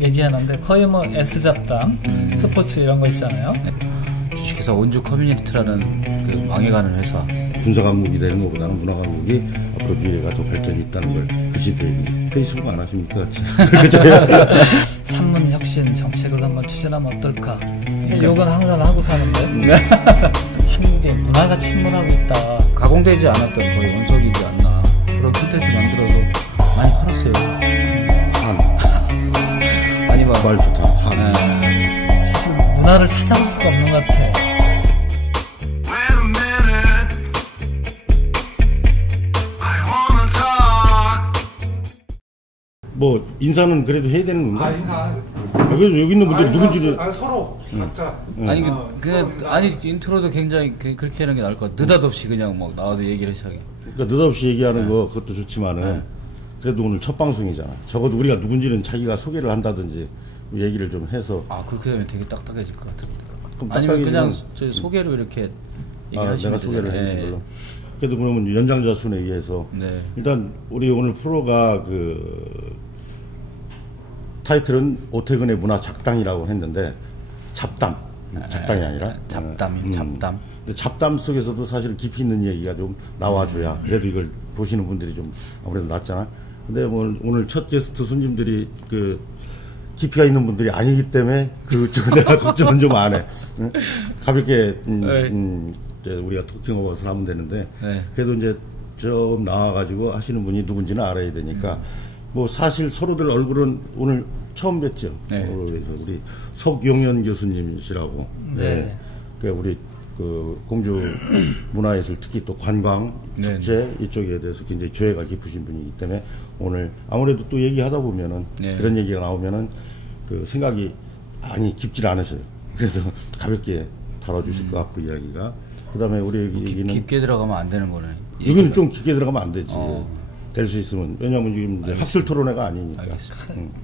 얘기하는데 거의 뭐 S잡담, 스포츠 이런 거 있잖아요. 주식회사 원주 커뮤니티라는 그 망해가는 회사. 군사 강국이 되는 것보다는 문화 강국이 앞으로 미래가 더 발전이 있다는 걸 그 시대에 페이스북 안 하십니까? 그죠? 산문 혁신 정책을 한번 추진하면 어떨까? 이건 항상 하고 사는데 한국의 문화가 침몰하고 있다. 가공되지 않았던 거의 원석이지 않나 그런 콘텐츠 만들어서 많이 팔았어요. 많이 봐. 말 좋다. 지금 문화를 찾아볼 수가 없는 것 같아. 뭐 인사는 그래도 해야 되는 건가? 인사. 그래도 여기 있는 분들이 누군지는 서로 각자. 아니 인트로도 굉장히 그렇게 하는 게 나을 것 같아. 느닷없이 그냥 막 나와서 얘기를 시작해. 그러니까 느닷없이 얘기하는 거 그것도 좋지만은 그래도 오늘 첫 방송이잖아. 적어도 우리가 누군지는 자기가 소개를 한다든지 얘기를 좀 해서. 그렇게 되면 되게 딱딱해질 것 같은데. 그럼 아니면 그냥 저희 소개로 이렇게 얘기하시면 내가 소개를 되잖아요. 해주는 걸로. 그래도 그러면 연장자 순에 의해서 일단 우리 오늘 프로가 그 타이틀은 오태근의 문화 작당이라고 했는데 작당이 아니라 잡담. 근데 잡담 속에서도 사실 깊이 있는 얘기가 좀 나와줘야 그래도 이걸 보시는 분들이 좀 아무래도 낫잖아. 근데 뭐 오늘 첫 게스트 손님들이 그 깊이가 있는 분들이 아니기 때문에 내가 걱정은 좀 안 해. 가볍게 우리가 토킹 오버스 하면 되는데 그래도 이제 좀 나와가지고 하시는 분이 누군지는 알아야 되니까 뭐 사실 서로들 얼굴은 오늘 처음 뵀죠. 그래서 우리 석용현 교수님이시라고. 그 우리 그 공주 문화예술 특히 또 관광 축제 이쪽에 대해서 굉장히 조예가 깊으신 분이기 때문에 오늘 아무래도 또 얘기하다 보면은 그런 얘기가 나오면은 그 생각이 많이 깊질 않으셔요. 그래서 가볍게 다뤄주실 것 같고 이야기가. 그다음에 우리 얘기는 깊게 들어가면 안 되는 거네. 여기는 좀 깊게 들어가면 안 되지. 될 수 있으면. 왜냐하면 지금 이제 학술 토론회가 아니니까.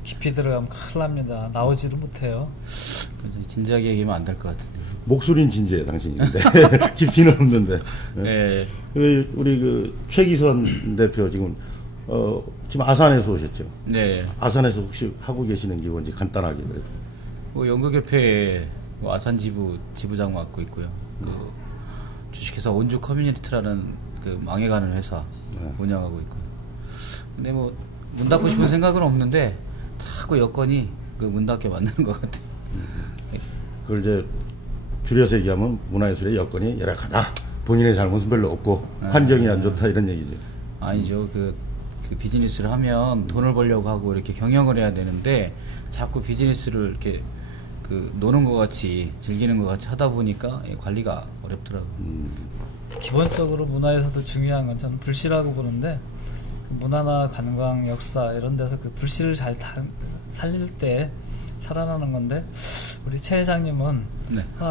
깊이 들어가면 큰일 납니다. 나오지도 못해요. 진지하게 얘기하면 안 될 것 같은데. 목소리는 진지해 당신인데 깊이는 없는데. 우리 그 최기선 대표 지금 아산에서 오셨죠? 아산에서 혹시 하고 계시는 게 뭔지 간단하게 그래도. 연극협회 아산 지부장 맡고 있고요. 주식회사 원주 커뮤니티라는 그 망해가는 회사 운영하고 있고요. 근데 뭐 문 닫고 싶은 생각은 없는데 자꾸 여건이 그 문 닫게 만드는 것 같아요. 그걸 이제 줄여서 얘기하면 문화예술의 여건이 열악하다. 본인의 잘못은 별로 없고 환경이 안 좋다 이런 얘기죠. 아니죠. 그 비즈니스를 하면 돈을 벌려고 하고 이렇게 경영을 해야 되는데 자꾸 비즈니스를 이렇게 노는 것 같이 즐기는 것 같이 하다 보니까 관리가 어렵더라고요. 기본적으로 문화에서도 중요한 건 저는 불씨라고 보는데 문화나 관광, 역사 이런 데서 그 불씨를 잘 살릴 때 살아나는 건데 우리 최 회장님은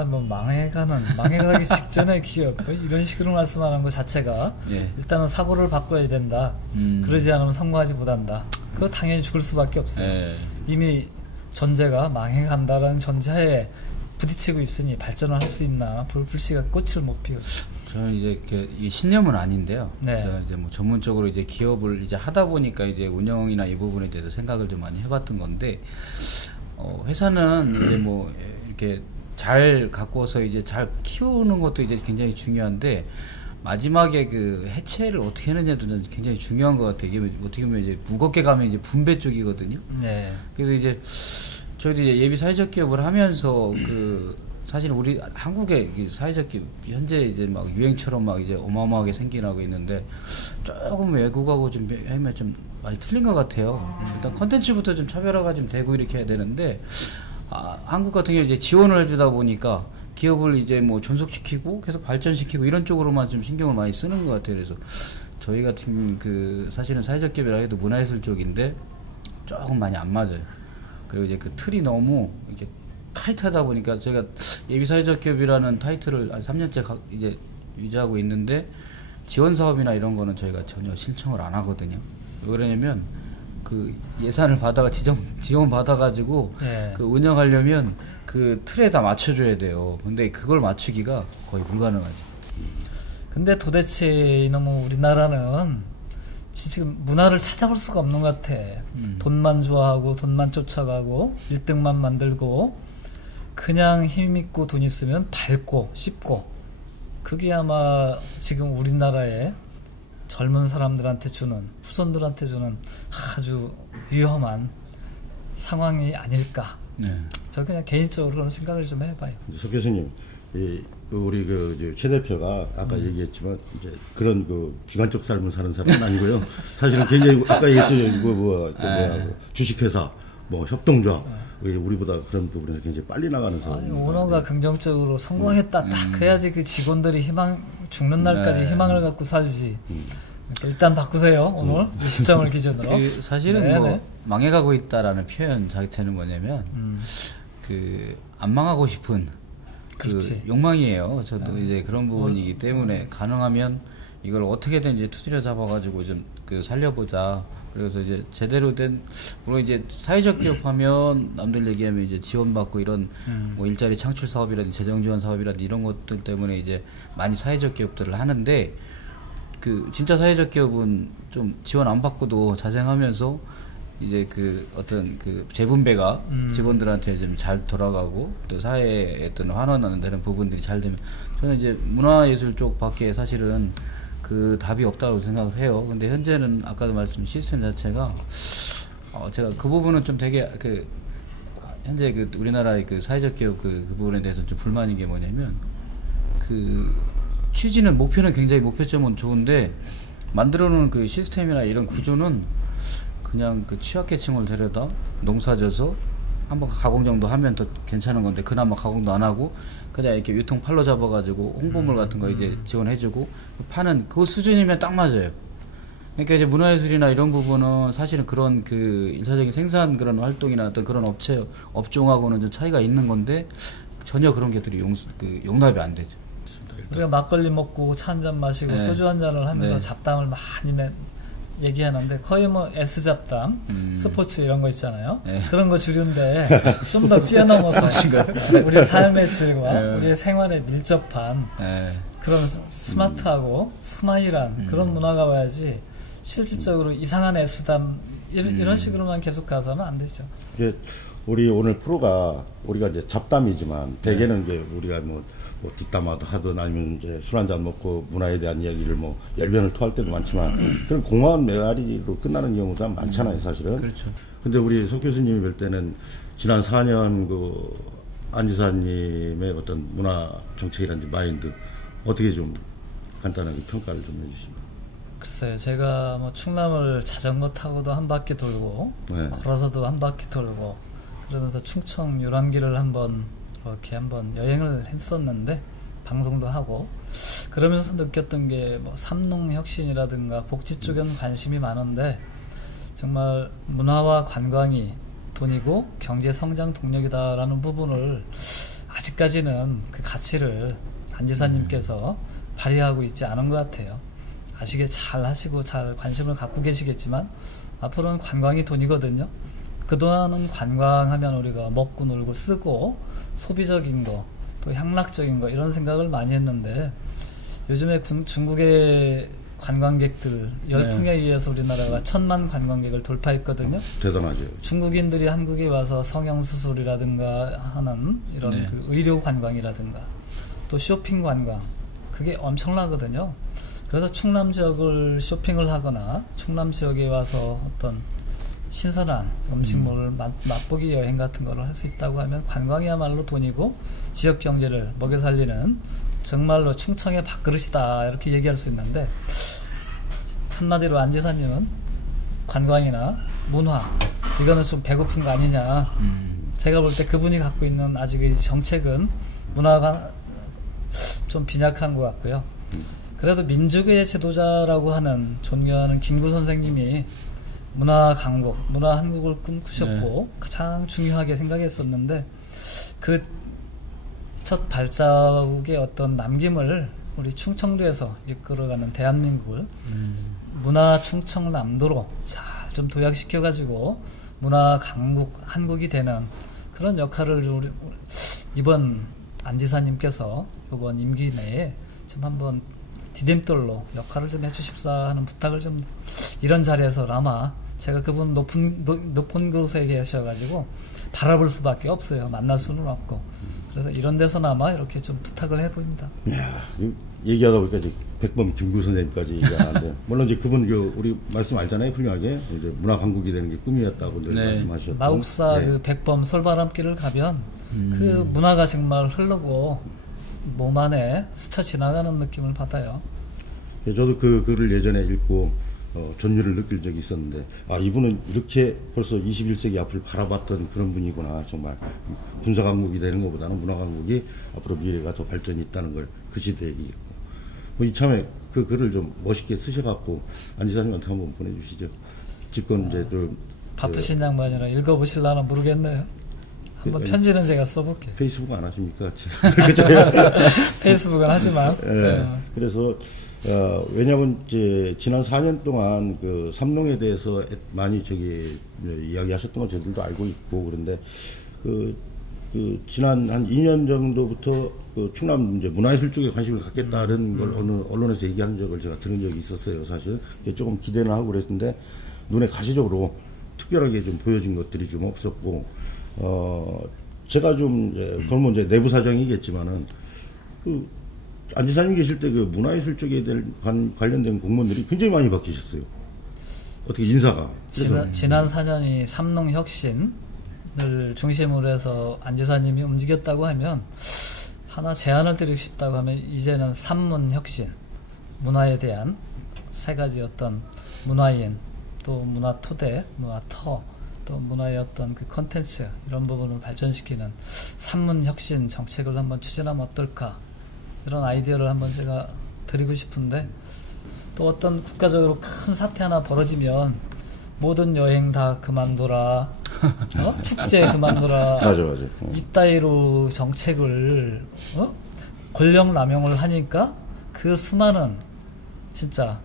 뭐 망해가기 직전의 기업 이런 식으로 말씀하는 것 자체가 일단은 사고를 바꿔야 된다. 그러지 않으면 성공하지 못한다. 그거 당연히 죽을 수밖에 없어요. 이미 전제가 망해간다라는 전제하에 부딪히고 있으니 발전을 할 수 있나 불씨가 꽃을 못 피웠어요. 저는 이제 이 신념은 아닌데요. 제가 이제 뭐 전문적으로 이제 기업을 이제 하다 보니까 이제 운영이나 이 부분에 대해서 생각을 좀 많이 해봤던 건데 회사는 이제 뭐 이렇게 잘 가꾸어서 이제 잘 키우는 것도 이제 굉장히 중요한데 마지막에 그 해체를 어떻게 하느냐도 굉장히 중요한 것 같아요. 이게 어떻게 보면 이제 무겁게 가면 이제 분배 쪽이거든요. 그래서 이제 저희도 이제 예비 사회적 기업을 하면서 사실 우리 한국의 사회적 기업 현재 이제 막 유행처럼 막 이제 어마어마하게 생겨나고 있는데 조금 외국하고 좀 하면 좀 많이 틀린 것 같아요. 일단 컨텐츠부터 좀 차별화가 좀 되고 이렇게 해야 되는데 한국 같은 경우 이제 지원을 해주다 보니까 기업을 이제 뭐 존속시키고 계속 발전시키고 이런 쪽으로만 좀 신경을 많이 쓰는 것 같아요. 그래서 저희 같은 사실은 사회적 기업이라 해도 문화예술 쪽인데 조금 많이 안 맞아요. 그리고 이제 그 틀이 너무 이렇게 타이트하다 보니까 제가 예비 사회적 기업이라는 타이틀을 3년째 이제 유지하고 있는데 지원 사업이나 이런 거는 저희가 전혀 신청을 안 하거든요. 왜 그러냐면 그 예산을 지원 받아가지고 그 운영하려면 그 틀에 다 맞춰줘야 돼요. 근데 그걸 맞추기가 거의 불가능하죠. 근데 도대체 이놈의 우리나라는 지금 문화를 찾아볼 수가 없는 것 같아. 돈만 좋아하고 돈만 쫓아가고 1등만 만들고 그냥 힘있고 돈 있으면 밟고 씹고, 그게 아마 지금 우리나라의 젊은 사람들한테 주는, 후손들한테 주는 아주 위험한 상황이 아닐까. 네. 저 그냥 개인적으로 그런 생각을 좀 해봐요. 석 교수님, 우리 최 대표가 아까 얘기했지만 이제 그런 기관적 삶을 사는 사람은 아니고요. 사실은 굉장히 아까 얘기했죠. 주식회사, 협동조합, 우리보다 그런 부분에서 굉장히 빨리 나가는 사람. 오너가 긍정적으로 성공했다 딱 해야지 그 직원들이 죽는 날까지 희망을 갖고 살지. 일단 바꾸세요, 오늘 이 시점을 기준으로. 사실은 망해가고 있다라는 표현 자체는 뭐냐면 안 망하고 싶은 욕망이에요. 저도 이제 그런 부분이기 때문에 가능하면 이걸 어떻게든 이제 투지려 잡아가지고 좀 살려보자. 그래서 이제 제대로 된, 물론 이제 사회적 기업하면 남들 얘기하면 이제 지원받고 이런 일자리 창출 사업이라든지 재정 지원 사업이라든지 이런 것들 때문에 이제 많이 사회적 기업들을 하는데, 진짜 사회적 기업은 좀 지원 안 받고도 자생하면서 이제 어떤 재분배가 직원들한테 좀 잘 돌아가고 또 사회에 어떤 환원하는 데는 부분들이 잘 되면, 저는 이제 문화예술 쪽 밖에 사실은 답이 없다고 생각을 해요. 근데 현재는 아까도 말씀드린 시스템 자체가 제가 그 부분은 좀 되게 현재 우리나라의 사회적 기업 그 부분에 대해서 좀 불만인 게 뭐냐면, 취지는 목표는 굉장히 목표점은 좋은데 만들어 놓은 시스템이나 이런 구조는 그냥 취약계층을 데려다 농사져서 한번 가공 정도 하면 더 괜찮은 건데, 그나마 가공도 안 하고 그냥 이렇게 유통 팔로 잡아가지고 홍보물 같은 거 이제 지원해주고 파는 그 수준이면 딱 맞아요. 그러니까 이제 문화예술이나 이런 부분은 사실은 그런 일차적인 생산 그런 활동이나 어떤 그런 업종하고는 좀 차이가 있는 건데, 전혀 그런 게들이 용납이 안 되죠. 우리가 막걸리 먹고 차 한잔 마시고 소주 한 잔을 하면서 잡담을 많이 얘기하는데, 거의 S잡담, 스포츠 이런 거 있잖아요. 그런 거 주류인데 좀 더 뛰어넘어서 우리 삶의 질과 우리 생활에 밀접한 그런 스마트하고 스마일한 그런 문화가 와야지, 실질적으로 이상한 S담 이런 식으로만 계속 가서는 안 되죠. 우리 오늘 프로가 우리가 이제 잡담이지만 대개는 이제 우리가 뒷담화도 하든 아니면 이제 술 한잔 먹고 문화에 대한 이야기를 열변을 토할 때도 많지만 그런 공허한 메아리로 끝나는 경우가 많잖아요, 사실은. 그렇죠. 근데 우리 석 교수님이 볼 때는 지난 4년 안 지사님의 어떤 문화 정책이라든지 마인드 어떻게 좀 간단하게 평가를 좀 해주시면. 글쎄요, 제가 충남을 자전거 타고도 한 바퀴 돌고 걸어서도 한 바퀴 돌고 그러면서 충청 유람기를 이렇게 한번 여행을 했었는데, 방송도 하고 그러면서 느꼈던 게 삼농혁신이라든가 복지 쪽에는 관심이 많은데, 정말 문화와 관광이 돈이고 경제 성장 동력이다라는 부분을 아직까지는 그 가치를 안 지사님께서 발휘하고 있지 않은 것 같아요. 아시게 잘 하시고 잘 관심을 갖고 계시겠지만 앞으로는 관광이 돈이거든요. 그동안은 관광하면 우리가 먹고 놀고 쓰고 소비적인 거, 또 향락적인 거 이런 생각을 많이 했는데, 요즘에 중국의 관광객들 열풍에 의해서 우리나라가 1000만 관광객을 돌파했거든요. 대단하죠. 중국인들이 한국에 와서 성형수술이라든가 하는 이런 의료 관광이라든가 또 쇼핑 관광, 그게 엄청나거든요. 그래서 충남 지역을 쇼핑을 하거나 충남 지역에 와서 어떤 신선한 음식물을 맛보기 여행 같은 거를 할 수 있다고 하면 관광이야말로 돈이고 지역 경제를 먹여 살리는 정말로 충청의 밥그릇이다, 이렇게 얘기할 수 있는데, 한마디로 안 지사님은 관광이나 문화 이거는 좀 배고픈 거 아니냐. 제가 볼 때 그분이 갖고 있는 아직의 정책은 문화가 좀 빈약한 것 같고요. 그래도 민족의 지도자라고 하는 존경하는 김구 선생님이 문화 강국, 문화 한국을 꿈꾸셨고 가장 중요하게 생각했었는데, 그 첫 발자국의 어떤 남김을 우리 충청도에서 이끌어가는 대한민국을 문화 충청남도로 잘 좀 도약시켜가지고 문화 강국, 한국이 되는 그런 역할을 우리 이번 안 지사님께서 이번 임기 내에 좀 한번 디딤돌로 역할을 좀 해주십사 하는 부탁을 좀 이런 자리에서나마 제가 그분 높은 곳에 계셔가지고 바라볼 수밖에 없어요. 만날 수는 없고. 그래서 이런 데서나마 이렇게 좀 부탁을 해봅니다. 야, 얘기하다 보니까 이제 백범 김구 선생님까지 얘기하는데 물론 이제 그분 우리 말씀 알잖아요. 훌륭하게 이제 문화 강국이 되는 게 꿈이었다고 늘 말씀하셨고 마국사 그 백범 솔바람길을 가면 그 문화가 정말 흐르고 몸 안에 스쳐 지나가는 느낌을 받아요. 저도 그 글을 예전에 읽고 전율을 느낄 적이 있었는데 이분은 이렇게 벌써 21세기 앞을 바라봤던 그런 분이구나. 정말 군사 강국이 되는 것보다는 문화 강국이 앞으로 미래가 더 발전이 있다는 걸 그 시대에 얘기했고 이참에 그 글을 좀 멋있게 쓰셔갖고 안 지사님한테 한번 보내주시죠. 집권 이제 좀 바쁘신 양반이라 읽어보실라나 모르겠네요. 한번 편지는 제가 써볼게요. 페이스북 안 하십니까? 페이스북은 하지만. 그래서 왜냐하면 이제 지난 4년 동안 그 삼농에 대해서 많이 이야기하셨던 건 저희들도 알고 있고 그런데 그 지난 한 2년 정도부터 그 충남 이제 문화예술 쪽에 관심을 갖겠다는 걸 어느 언론에서 얘기한 적을 제가 들은 적이 있었어요. 사실 조금 기대는 하고 그랬는데 눈에 가시적으로 특별하게 좀 보여진 것들이 좀 없었고 제가 좀 그건 이제 내부 사정이겠지만은 안 지사님 계실 때 그 문화예술 쪽에 관련된 공무원들이 굉장히 많이 바뀌셨어요. 어떻게 인사가. 지난 4년이 삼농혁신을 중심으로 해서 안 지사님이 움직였다고 하면 하나 제안을 드리고 싶다고 하면 이제는 삼문혁신, 문화에 대한 세 가지 어떤 문화인, 또 문화토대, 문화터, 또 문화의 어떤 그 콘텐츠 이런 부분을 발전시키는 삼문혁신 정책을 한번 추진하면 어떨까 이런 아이디어를 한번 제가 드리고 싶은데 또 어떤 국가적으로 큰 사태 하나 벌어지면 모든 여행 다 그만둬라 축제 그만둬라 맞아. 이따위로 정책을 권력 남용을 하니까 그 수많은 진짜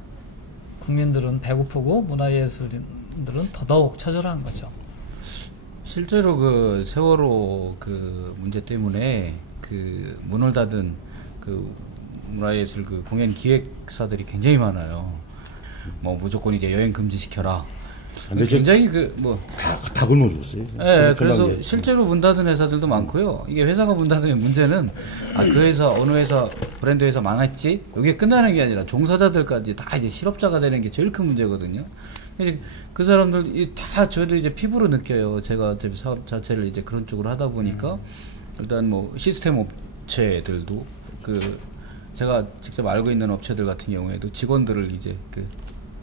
국민들은 배고프고 문화예술인들은 더더욱 처절한 거죠. 실제로 그 세월호 그 문제 때문에 그 문을 닫은 그 문화예술 그 공연 기획사들이 굉장히 많아요. 뭐 무조건 이제 여행 금지시켜라. 굉장히 그 뭐 다 굶어 죽었어요. 네, 그래서 실제로 문 닫은 회사들도 많고요. 이게 회사가 문 닫으면 문제는 그 회사 어느 회사 브랜드 회사 망했지 이게 끝나는 게 아니라 종사자들까지 다 이제 실업자가 되는 게 제일 큰 문제거든요. 그 사람들 다 저도 이제 피부로 느껴요. 제가 어차피 사업 자체를 이제 그런 쪽으로 하다 보니까 일단 뭐 시스템 업체들도 그 제가 직접 알고 있는 업체들 같은 경우에도 직원들을 이제 그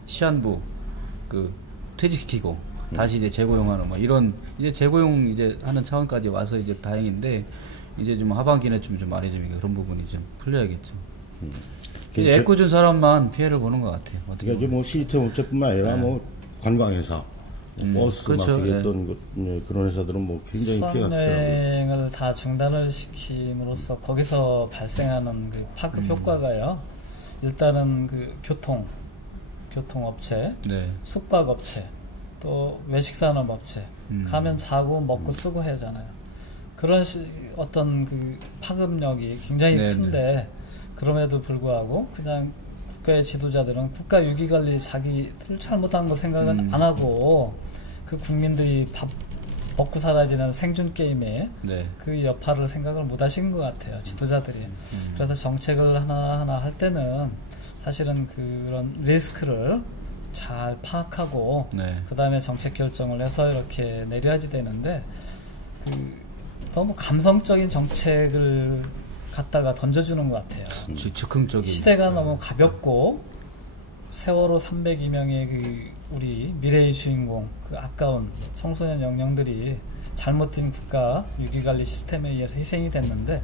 시한부 그 퇴직시키고 다시 이제 재고용하는 뭐 이런 이제 재고용 이제 하는 차원까지 와서 이제 다행인데 이제 좀 하반기는 좀 말해주면 그런 부분이 좀 풀려야겠죠. 이제 애꿎은 사람만 피해를 보는 것 같아요. 어떻게 이제 뭐 시스템 업체뿐만 아니라 뭐 관광회사, 버스 그렇죠. 막 했던 그런 회사들은 뭐 굉장히 피해가 크더라고요. 수학여행을 다 중단을 시킴으로써 거기서 발생하는 그 파급 효과가요. 일단은 그 교통업체, 숙박업체, 또 외식산업업체 가면 자고 먹고 쓰고 해야 하잖아요. 그런 어떤 그 파급력이 굉장히 큰데 그럼에도 불구하고 그냥 국가의 지도자들은 국가 유기관리 자기들 잘못한 거 생각은 안 하고 그 국민들이 밥 먹고 살아야 되는 생존 게임에 그 여파를 생각을 못 하신 것 같아요. 지도자들이. 그래서 정책을 하나하나 할 때는 사실은 그런 리스크를 잘 파악하고 그 다음에 정책 결정을 해서 이렇게 내려야지 되는데 너무 감성적인 정책을 갖다가 던져주는 것 같아요. 즉흥적인 시대가 너무 가볍고 세월호 302명의 그 우리 미래의 주인공 그 아까운 청소년 영령들이 잘못된 국가 유기관리 시스템에 의해서 희생이 됐는데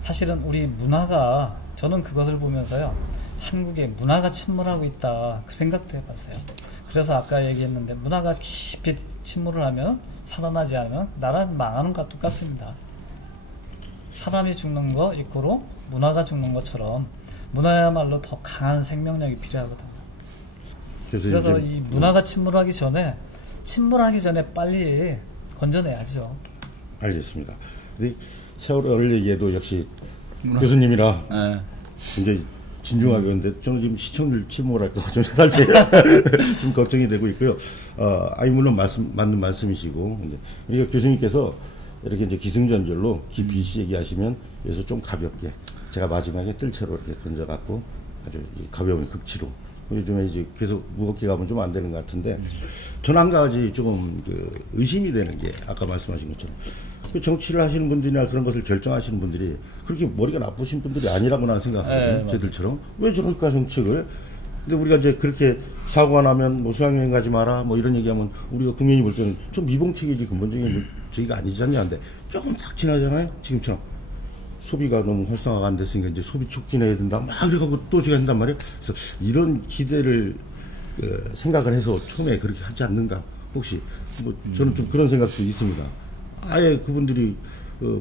사실은 우리 문화가 저는 그것을 보면서요 한국의 문화가 침몰하고 있다 그 생각도 해봤어요. 그래서 아까 얘기했는데 문화가 깊이 침몰을 하면 살아나지 않으면 나라는 망하는 것과 똑같습니다. 사람이 죽는 거 이코로 문화가 죽는 것처럼 문화야말로 더 강한 생명력이 필요하거든요. 그래서 이 문화가 침몰하기 전에 빨리 건져내야죠. 알겠습니다. 세월호를 얘기해도 역시 교수님이라 굉장히 진중하게 했는데 저는 지금 시청률 침몰할까 좀 살짝 좀 걱정이 되고 있고요. 아니 물론 맞는 말씀이시고 우리가 교수님께서 이렇게 이제 기승전결로 깊이 있이 얘기하시면 여기서 좀 가볍게 제가 마지막에 뜰채로 이렇게 건져갖고 아주 가벼운 극치로 요즘에 이제 계속 무겁게 가면 좀 안 되는 것 같은데 저는 한 가지 조금 의심이 되는 게 아까 말씀하신 것처럼 그 정치를 하시는 분들이나 그런 것을 결정하시는 분들이 그렇게 머리가 나쁘신 분들이 아니라고 나는 생각하거든요. 쟤들처럼 왜 저럴까 정책을. 근데 우리가 이제 그렇게 사고가 나면 뭐 수학여행 가지 마라 뭐 이런 얘기하면 우리가 국민이 볼 때는 좀 미봉책이지 근본적인 저희가 아니지 않냐 하는데 조금 딱 지나잖아요. 지금처럼 소비가 너무 활성화가 안 됐으니까 이제 소비 촉진해야 된다 막 그래가지고 또 제가 한단 말이에요. 그래서 이런 기대를 생각을 해서 처음에 그렇게 하지 않는가 혹시 뭐 저는 좀 그런 생각도 있습니다. 아예 그분들이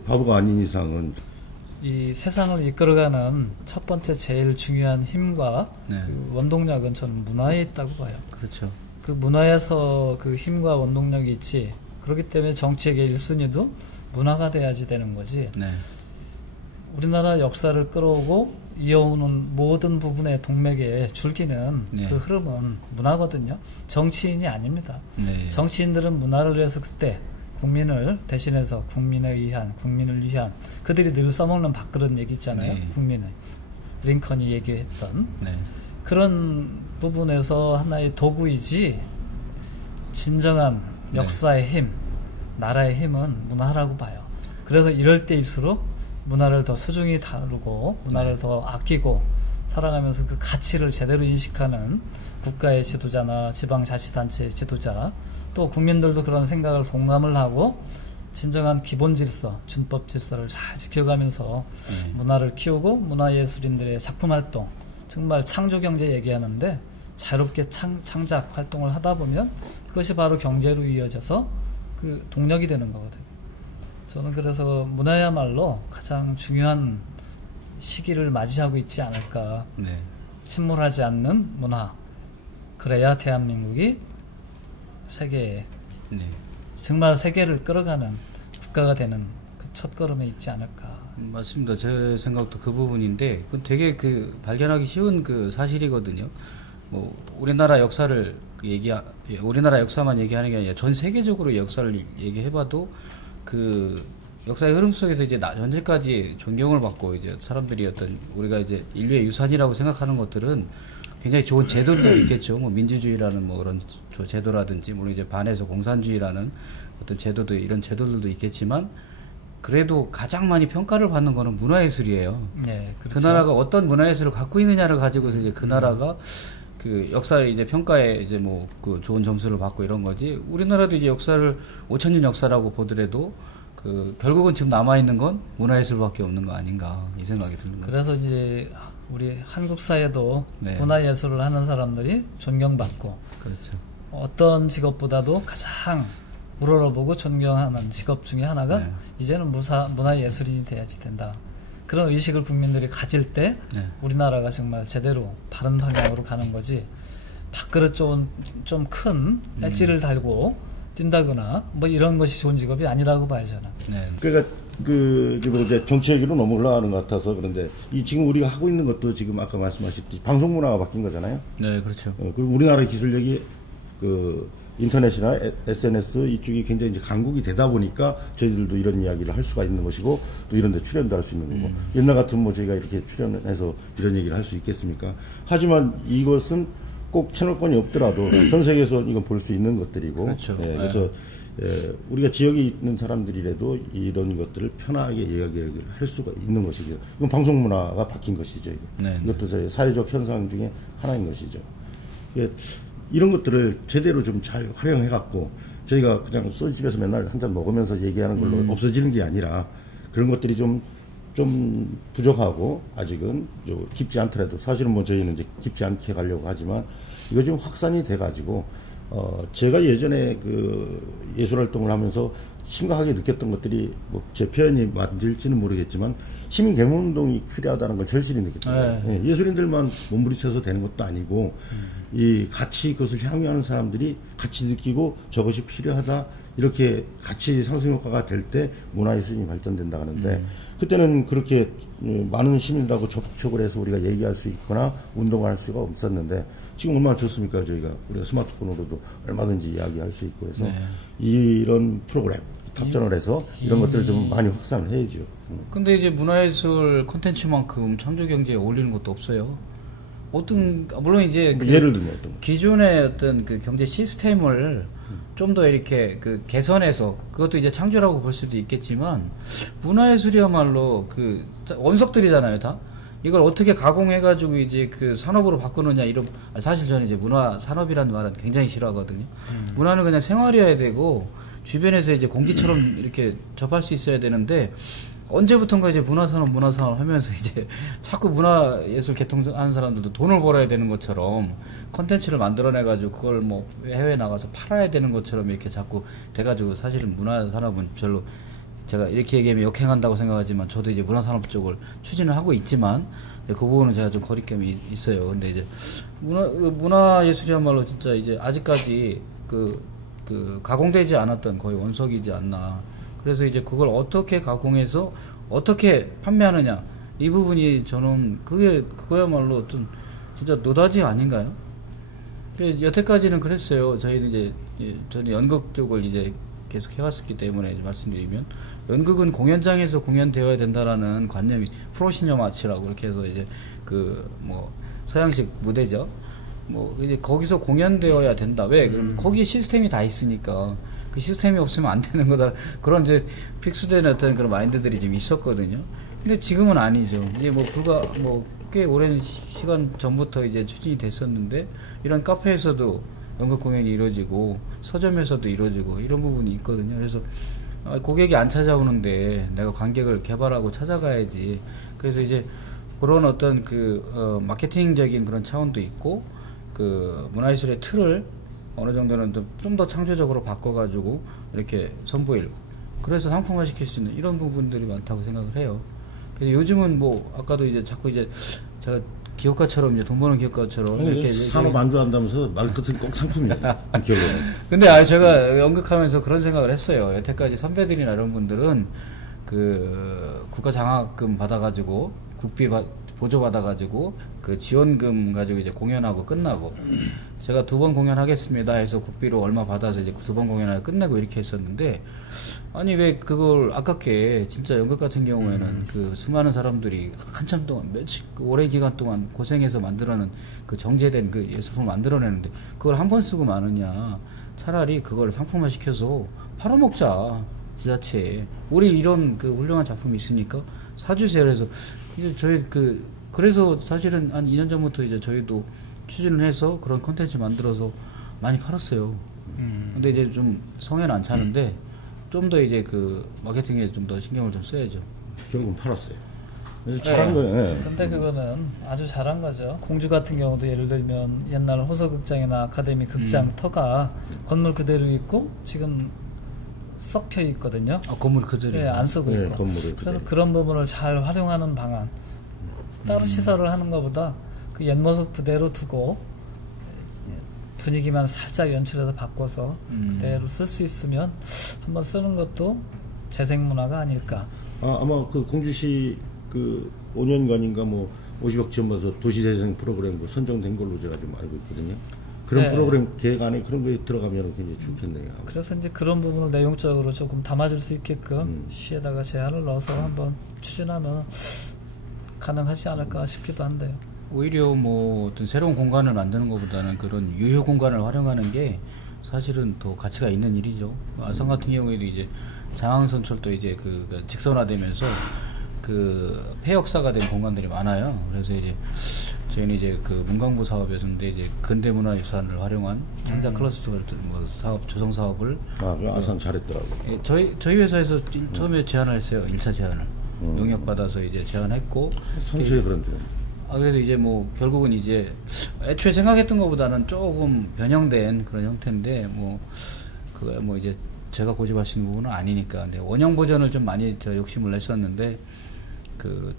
바보가 아닌 이상은 이 세상을 이끌어가는 첫 번째 제일 중요한 힘과 그 원동력은 저는 문화에 있다고 봐요. 그렇죠. 그 문화에서 그 힘과 원동력이 있지. 그렇기 때문에 정치의 1순위도 문화가 돼야지 되는 거지. 네. 우리나라 역사를 끌어오고 이어오는 모든 부분의 동맥의 줄기는 그 흐름은 문화거든요. 정치인이 아닙니다. 정치인들은 문화를 위해서 그때 국민을 대신해서 국민을 위한 그들이 늘 써먹는 밥그릇 얘기 있잖아요. 국민의 링컨이 얘기했던 그런 부분에서 하나의 도구이지 진정한 역사의 힘, 나라의 힘은 문화라고 봐요. 그래서 이럴 때일수록 문화를 더 소중히 다루고 문화를 더 아끼고 살아가면서 그 가치를 제대로 인식하는 국가의 지도자나 지방자치단체의 지도자 또 국민들도 그런 생각을 공감을 하고 진정한 기본 질서, 준법 질서를 잘 지켜가면서 문화를 키우고 문화예술인들의 작품활동 정말 창조경제 얘기하는데 자유롭게 창작 활동을 하다 보면 그것이 바로 경제로 이어져서 그 동력이 되는 거거든요. 저는 그래서 문화야말로 가장 중요한 시기를 맞이하고 있지 않을까. 침몰하지 않는 문화. 그래야 대한민국이 세계에 정말 세계를 끌어가는 국가가 되는 그 첫걸음에 있지 않을까. 맞습니다. 제 생각도 그 부분인데 되게 발견하기 쉬운 그 사실이거든요. 뭐 우리나라 역사를 우리나라 역사만 얘기하는 게 아니라 전 세계적으로 역사를 얘기해봐도 그 역사의 흐름 속에서 이제 현재까지 존경을 받고 이제 사람들이 우리가 이제 인류의 유산이라고 생각하는 것들은 굉장히 좋은 제도들도 있겠죠. 뭐 민주주의라는 뭐 그런 제도라든지 물론 이제 반해서 공산주의라는 어떤 제도도 이런 제도들도 있겠지만 그래도 가장 많이 평가를 받는 거는 문화예술이에요. 네, 그렇죠. 그 나라가 어떤 문화예술을 갖고 있느냐를 가지고서 이제 그 나라가 그 역사를 이제 평가에 이제 뭐 그 좋은 점수를 받고 이런 거지. 우리나라도 이제 역사를 5,000년 역사라고 보더라도 그 결국은 지금 남아 있는 건 문화예술밖에 없는 거 아닌가 이 생각이 드는 거죠. 그래서 이제 우리 한국 사회도 문화예술을 하는 사람들이 존경받고 그렇죠. 어떤 직업보다도 가장 우러러보고 존경하는 직업 중에 하나가 이제는 문화예술인이 돼야지 된다. 그런 의식을 국민들이 가질 때 우리나라가 정말 제대로 바른 방향으로 가는 거지. 밥그릇 좀 큰 배지를 달고 뛴다거나 뭐 이런 것이 좋은 직업이 아니라고 봐요 저는. 그러니까 이제 정치 얘기로 너무 올라가는 것 같아서 그런데 이 지금 우리가 하고 있는 것도 지금 아까 말씀하셨듯이 방송 문화가 바뀐 거잖아요. 네, 그렇죠. 그리고 우리나라의 기술력이 인터넷이나 SNS 이쪽이 굉장히 이제 강국이 되다 보니까 저희들도 이런 이야기를 할 수가 있는 것이고 또 이런 데 출연도 할 수 있는 거고 옛날 같으면 뭐 저희가 이렇게 출연해서 이런 얘기를 할 수 있겠습니까? 하지만 이것은 꼭 채널권이 없더라도 전 세계에서 이건 볼 수 있는 것들이고 그렇죠. 그래서 우리가 지역에 있는 사람들이라도 이런 것들을 편하게 이야기를 할 수가 있는 것이죠. 이건 방송 문화가 바뀐 것이죠. 이것도 저희 사회적 현상 중에 하나인 것이죠. 이런 것들을 제대로 좀 잘 활용해 갖고 저희가 그냥 소주집에서 맨날 한 잔 먹으면서 얘기하는 걸로 없어지는 게 아니라 그런 것들이 좀 부족하고 아직은 깊지 않더라도 사실은 뭐 저희는 이제 깊지 않게 가려고 하지만 이거 좀 확산이 돼 가지고 제가 예전에 그 예술 활동을 하면서 심각하게 느꼈던 것들이 뭐 제 표현이 맞을지는 모르겠지만 시민 계몽 운동이 필요하다는 걸 절실히 느꼈거든요. 예술인들만 몸부림쳐서 되는 것도 아니고 이 같이 그것을 향유하는 사람들이 같이 느끼고 저것이 필요하다 이렇게 같이 상승 효과가 될 때 문화예술이 발전된다 하는데 그때는 그렇게 많은 시민들하고 접촉을 해서 우리가 얘기할 수 있거나 운동을 할 수가 없었는데 지금 얼마나 좋습니까? 저희가 우리가 스마트폰으로도 얼마든지 이야기할 수 있고 해서 네. 이런 프로그램 탑전을 해서 이런 것들을 좀 많이 확산을 해야죠. 근데 이제 문화예술 콘텐츠만큼 창조경제에 어울리는 것도 없어요. 물론 이제 그 예를 들면 기존의 어떤 그 경제 시스템을 좀 더 이렇게 그 개선해서 그것도 이제 창조라고 볼 수도 있겠지만 문화예술이야말로 그 원석들이잖아요, 다. 이걸 어떻게 가공해가지고 이제 그 산업으로 바꾸느냐 사실 저는 이제 문화 산업이라는 말은 굉장히 싫어하거든요. 문화는 그냥 생활이어야 되고 주변에서 이제 공기처럼 이렇게 접할 수 있어야 되는데 언제부턴가 이제 문화산업 하면서 이제 자꾸 문화예술 개통하는 사람들도 돈을 벌어야 되는 것처럼 컨텐츠를 만들어내가지고 그걸 뭐 해외에 나가서 팔아야 되는 것처럼 이렇게 자꾸 돼가지고 사실은 문화산업은 별로 제가 이렇게 얘기하면 역행한다고 생각하지만 저도 이제 문화산업 쪽을 추진을 하고 있지만 그 부분은 제가 좀 거리감이 있어요. 근데 이제 문화예술이야말로 진짜 이제 아직까지 그 가공되지 않았던 거의 원석이지 않나. 그래서 이제 그걸 어떻게 가공해서 어떻게 판매하느냐 이 부분이 저는 그거야말로 좀 진짜 노다지 아닌가요? 여태까지는 그랬어요. 저희는 저는 연극 쪽을 이제 계속 해왔기 때문에 이제 말씀드리면 연극은 공연장에서 공연되어야 된다라는 관념이 프로시녀 마치라고 이렇게 해서 이제 서양식 무대죠. 이제 거기서 공연되어야 된다. 왜? 그럼 거기에 시스템이 다 있으니까 그 시스템이 없으면 안 되는 거다. 그런 이제 픽스된 어떤 그런 마인드들이 좀 있었거든요. 근데 지금은 아니죠. 이제 불과 꽤 오랜 시간 전부터 이제 추진이 됐었는데 이런 카페에서도 연극 공연이 이루어지고 서점에서도 이루어지고 이런 부분이 있거든요. 그래서 고객이 안 찾아오는데 내가 관객을 개발하고 찾아가야지. 그래서 이제 그런 어떤 마케팅적인 그런 차원도 있고 문화예술의 틀을 어느 정도는 좀 더 창조적으로 바꿔가지고 이렇게 선보일. 그래서 상품화 시킬 수 있는 이런 부분들이 많다고 생각을 해요. 그래서 요즘은 아까도 이제 자꾸 이제 제가 기업가처럼 이제 돈 버는 기업가처럼 이렇게 산업 안좋아한다면서 말 끝은 꼭 상품이에요. 근데 제가 연극하면서 그런 생각을 했어요. 여태까지 선배들이나 이런 분들은 국가 장학금 받아가지고 국비 보조 받아가지고 지원금 가지고 이제 공연하고 끝나고 제가 2번 공연하겠습니다 해서 국비로 얼마 받아서 이제 2번 공연하고 끝내고 이렇게 했었는데 아니 왜 그걸 아깝게 진짜 연극 같은 경우에는 수많은 사람들이 한참 동안 오랜 기간 동안 고생해서 만들어낸 정제된 예술품을 만들어내는데 그걸 한 번 쓰고 마느냐. 차라리 그걸 상품화 시켜서 팔아먹자. 지자체에 우리 이런 훌륭한 작품이 있으니까 사주세요. 그래서 이제 저희 그래서 사실은 한 2년 전부터 이제 저희도 추진을 해서 그런 콘텐츠 만들어서 많이 팔았어요. 근데 이제 좀 성에는 안 차는데 좀 더 이제 마케팅에 좀 더 신경을 좀 써야죠. 결국은 팔았어요. 잘한 거네. 근데 그거는 아주 잘한 거죠. 공주 같은 경우도 예를 들면 옛날 호서극장이나 아카데미 극장 터가 건물 그대로 있고 지금 썩혀 있거든요. 건물 그대로. 네, 안 쓰고 있고. 그래서 그대로. 그런 부분을 잘 활용하는 방안. 따로 시설을 하는 것보다 옛 모습 그대로 두고 분위기만 살짝 연출해서 바꿔서 그대로 쓸 수 있으면 한번 쓰는 것도 재생문화가 아닐까. 아마 공주시 5년간인가 50억 지원받아서 도시재생 프로그램 선정된 걸로 제가 좀 알고 있거든요. 그런 프로그램 계획 안에 그런 거에 들어가면 굉장히 좋겠네요. 그래서 이제 그런 부분을 내용적으로 조금 담아줄 수 있게끔 시에다가 제안을 넣어서 한번 추진하면 가능하지 않을까 싶기도 한데요. 오히려 어떤 새로운 공간을 만드는 것보다는 그런 유효 공간을 활용하는 게 사실은 더 가치가 있는 일이죠. 아산 같은 경우에도 이제 장항선철도 이제 직선화되면서 폐역사가 된 공간들이 많아요. 그래서 이제 저희는 이제 문광부 사업이었는데 이제 근대문화유산을 활용한 창작 클러스터 사업 조성 사업을 아산 잘했더라고. 예, 저희 회사에서 처음에 제안을 했어요. 1차 제안을 용역 받아서 이제 제안했고 선수의 그런 좀. 그래서 이제 결국은 이제 애초에 생각했던 것보다는 조금 변형된 그런 형태인데 그거 이제 제가 고집할 수 있는 부분은 아니니까. 근데 원형 버전을 좀 많이 욕심을 냈었는데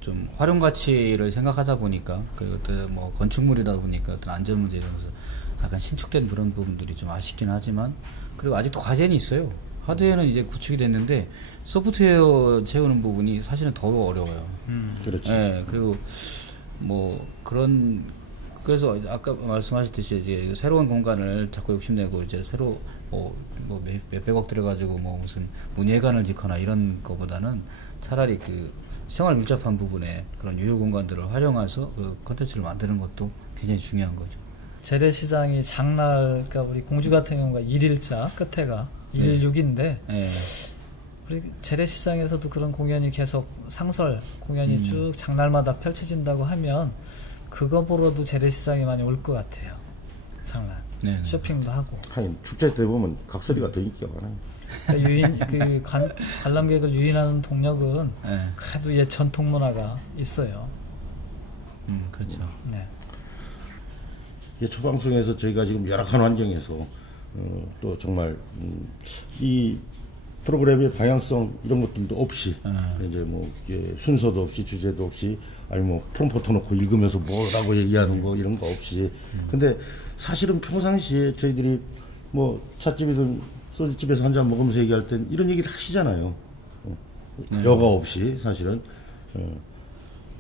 좀 활용 가치를 생각하다 보니까 그리고 또 건축물이다 보니까 어떤 안전 문제 이런 것서 약간 신축된 그런 부분들이 좀 아쉽긴 하지만 그리고 아직도 과제는 있어요. 하드웨어는 이제 구축이 됐는데 소프트웨어 채우는 부분이 사실은 더 어려워요. 그렇지. 네, 그리고 뭐 그래서 아까 말씀하셨듯이 이제 새로운 공간을 자꾸 욕심내고 이제 새로 뭐 몇백억 들여가지고 뭐 무슨 문예관을 짓거나 이런 거보다는 차라리 그 생활 밀접한 부분에 그런 유효 공간들을 활용해서 그 컨텐츠를 만드는 것도 굉장히 중요한 거죠. 재래시장이 장날, 그러니까 우리 공주 같은 경우가 1일자 끝에가 1일 6인데 네. 우리 재래시장에서도 그런 공연이 계속 상설 공연이 쭉 장날마다 펼쳐진다고 하면 그거 보러도 재래시장이 많이 올 것 같아요. 장날. 네. 쇼핑도 하고. 하긴 축제 때 보면 각설이가 더 인기가 많아요. 그러니까 관람객을 유인하는 동력은 네. 그래도 옛 전통 문화가 있어요. 그렇죠. 네. 이 초방송에서 저희가 지금 열악한 환경에서 또 정말 이 프로그램의 방향성 이런 것들도 없이 이제 뭐 순서도 없이 주제도 없이 아니 뭐 프롬포터 놓고 읽으면서 뭐라고 얘기하는 거 이런 거 없이 근데 사실은 평상시에 저희들이 뭐 찻집이든 소주집에서 한잔 먹으면서 얘기할 땐 이런 얘기를 하시잖아요. 여과 없이 사실은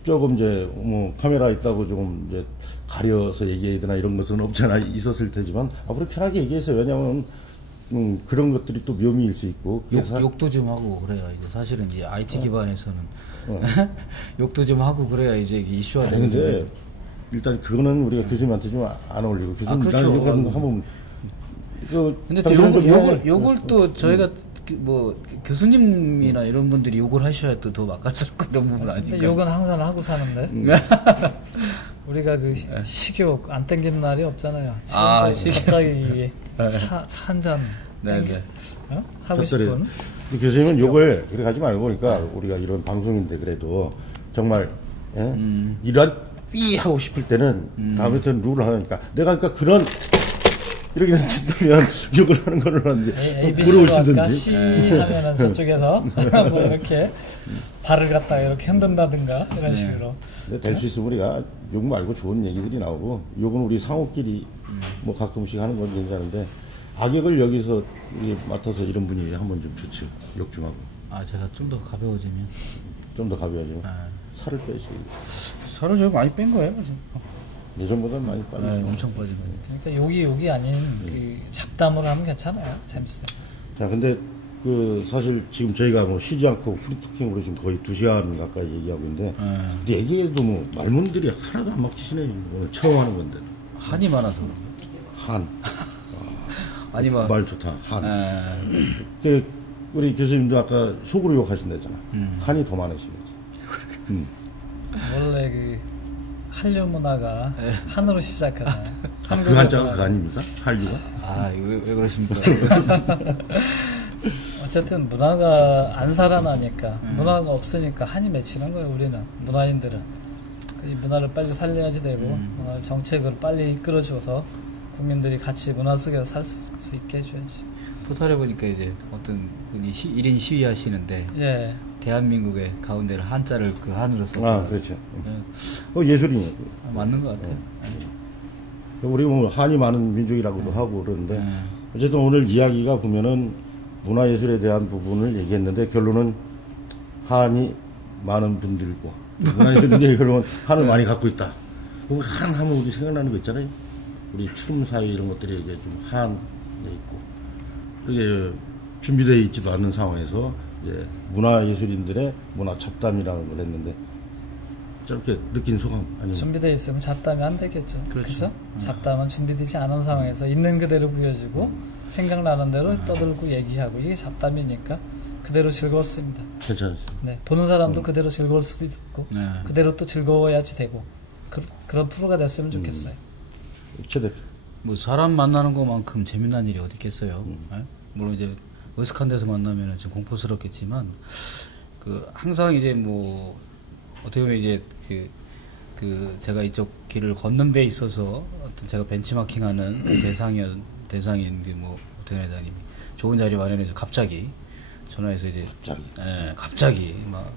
조금 이제 뭐 카메라 있다고 조금 이제 가려서 얘기해야 되나 이런 것은 없잖아 있었을 테지만 앞으로 편하게 얘기해서 왜냐하면 그런 것들이 또 묘미일 수 있고 욕도 좀 하고 그래야 이제 사실은 이제 IT 기반에서는 욕도 좀 하고 그래야 이제 이슈화 되는데 일단 그거는 우리가 교수님한테 좀 안 어울리고 교수님 그렇죠. 욕하는 거 한번 근데 또 욕을 또 저희가 뭐 교수님이나 이런 분들이 욕을 하셔야 또 더 맛깔스럽고 이런 부분 아니까. 욕은 항상 하고 사는데 우리가 그 식욕 안 땡기는 날이 없잖아요. 갑자기 차 한 잔 하고 싶은. 교수님은 욕을 그렇게 하지 말고 그러니까 우리가 이런 방송인데 그래도 정말 이런 삐 하고 싶을 때는 다음부터는 룰을 하니까 내가 그러니까 그런 이렇게 친다면 욕을 하는 거는 이제 물을 치든지 C 하면은 저쪽에서 뭐 이렇게 발을 갖다가 이렇게 흔든다든가 이런 식으로. 될 수 있으면 우리가 욕 말고 좋은 얘기들이 나오고 욕은 우리 상호끼리 뭐 가끔씩 하는 건 괜찮은데 악역을 여기서 우리 맡아서 이런 분이 한번 좀 좋죠. 욕 좀 하고. 제가 좀 더 가벼워지면. 좀 더 가벼워지면. 살을 빼시. 살을 제가 많이 뺀 거예요. 예전보다는 많이 빠지죠. 엄청 빠진 거예요. 그러니까 욕이 아닌 그 잡담으로 하면 괜찮아요. 재밌어요. 자, 근데 그 사실 지금 저희가 뭐 쉬지 않고 프리토킹으로 지금 거의 2시간 가까이 얘기하고 있는데 근데 얘기해도 뭐 말문들이 하나도 안 막히시네요. 오늘 처음 하는 건데. 한이 많아서. 한. 아니 뭐 말 좋다. 한. 그 우리 교수님도 아까 속으로 욕하신다잖아. 한이 더 많으신 거지. 원래 그 한류 문화가 한으로 시작하는. 그 한자가 그거 아닙니까? 한류가? 왜 그러십니까? 어쨌든 문화가 안 살아나니까 문화가 없으니까 한이 맺히는 거예요. 우리는 문화인들은 이 문화를 빨리 살려야지 되고 문화 정책을 빨리 이끌어줘서 국민들이 같이 문화 속에서 살 수 있게 해줘야지. 포털에 보니까 이제 어떤 분이 1인 시위 하시는데 대한민국의 가운데를 한자를 그 한으로 썼다. 그렇죠. 예술이네요. 맞는 것 같아요. 우리 뭐 한이 많은 민족이라고도 하고 그러는데 어쨌든 오늘 이야기가 보면은 문화예술에 대한 부분을 얘기했는데 결론은 한이 많은 분들과 문화예술인데 그러면 한을 많이 갖고 있다. 한 하면 우리 생각나는 거 있잖아요. 우리 춤 사회 이런 것들이 이제 좀 한에 있고 그게 준비되어 있지도 않는 상황에서 이제 문화예술인들의 문화 잡담이라는 걸 했는데 저렇게 느낀 소감 아니면 준비되어 있으면 잡담이 안 되겠죠. 그렇죠? 잡담은 준비되지 않은 상황에서 있는 그대로 보여주고 생각나는 대로 떠들고 얘기하고 이게 잡담이니까 그대로 즐거웠습니다. 괜찮았어요. 네, 보는 사람도 그대로 즐거울 수도 있고 그대로 또 즐거워야지 되고 그런 프로가 됐으면 좋겠어요. 최대. 뭐 사람 만나는 것만큼 재미난 일이 어디 있겠어요. 물론 이제 어색한 데서 만나면 좀 공포스럽겠지만 그 항상 이제 뭐 어떻게 보면 이제 그 제가 이쪽 길을 걷는 데 있어서 어떤 제가 벤치마킹하는 대상인 뭐 오태훈 회장님이 좋은 자리 마련해서 갑자기 전화해서 이제 갑자기 막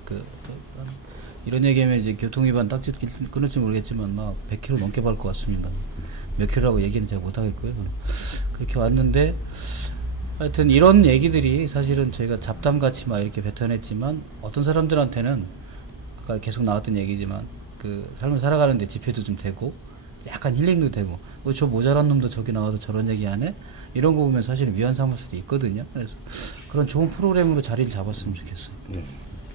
이런 얘기하면 이제 교통위반 딱지 끊을지 모르겠지만 막 100km 넘게 밟을 것 같습니다. 몇 킬로라고 얘기는 제가 못하겠고요. 그렇게 왔는데 하여튼 이런 얘기들이 사실은 저희가 잡담같이 막 이렇게 뱉어냈지만 어떤 사람들한테는 아까 계속 나왔던 얘기지만 그 삶을 살아가는데 지표도 좀 되고 약간 힐링도 되고 저 모자란 놈도 저기 나와서 저런 얘기 안 해? 이런 거 보면 사실 위안 삼을 수도 있거든요. 그래서 그런 좋은 프로그램으로 자리를 잡았으면 좋겠어요. 네.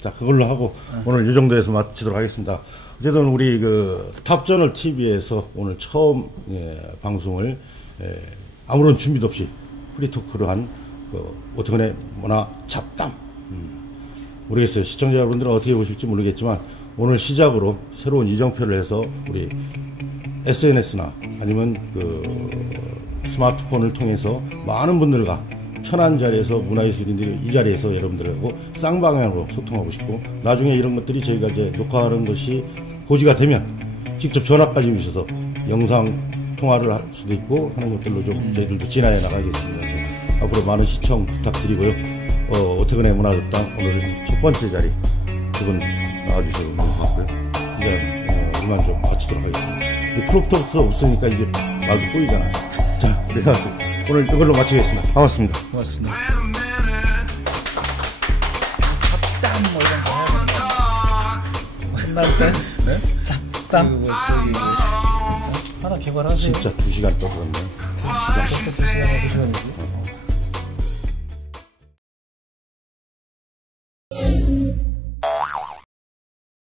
자, 그걸로 하고 오늘 이 정도에서 마치도록 하겠습니다. 어쨌든 우리 그 탑저널 TV에서 오늘 처음 방송을 아무런 준비도 없이 프리토크로 한 오태근의 문화 잡담. 모르겠어요. 시청자 여러분들은 어떻게 보실지 모르겠지만 오늘 시작으로 새로운 이정표를 해서 우리 SNS나 아니면 그 스마트폰을 통해서 많은 분들과 편한 자리에서 문화예술인들이 이 자리에서 여러분들하고 쌍방향으로 소통하고 싶고 나중에 이런 것들이 저희가 이제 녹화하는 것이 고지가 되면 직접 전화까지 오셔서 영상 통화를 할 수도 있고 하는 것들로 좀 저희들도 진화해 나가겠습니다. 그래서 앞으로 많은 시청 부탁드리고요. 오태근의 문화잡담 오늘 첫 번째 자리 두 분 나와주셔서 너무 고맙고요. 이제 이만 좀 마치도록 하겠습니다. 프로토스 없으니까 이제 말도 꼬이잖아. 자, 그래서 오늘 이걸로 마치겠습니다. 반갑습니다. 고맙습니다. 잡담 뭐 이런 거 하면 끝날 때 네? 잡담 하나 개발하세요. 진짜 2시간 떠들었네. 2시간 벌써 2시간 2시간이지.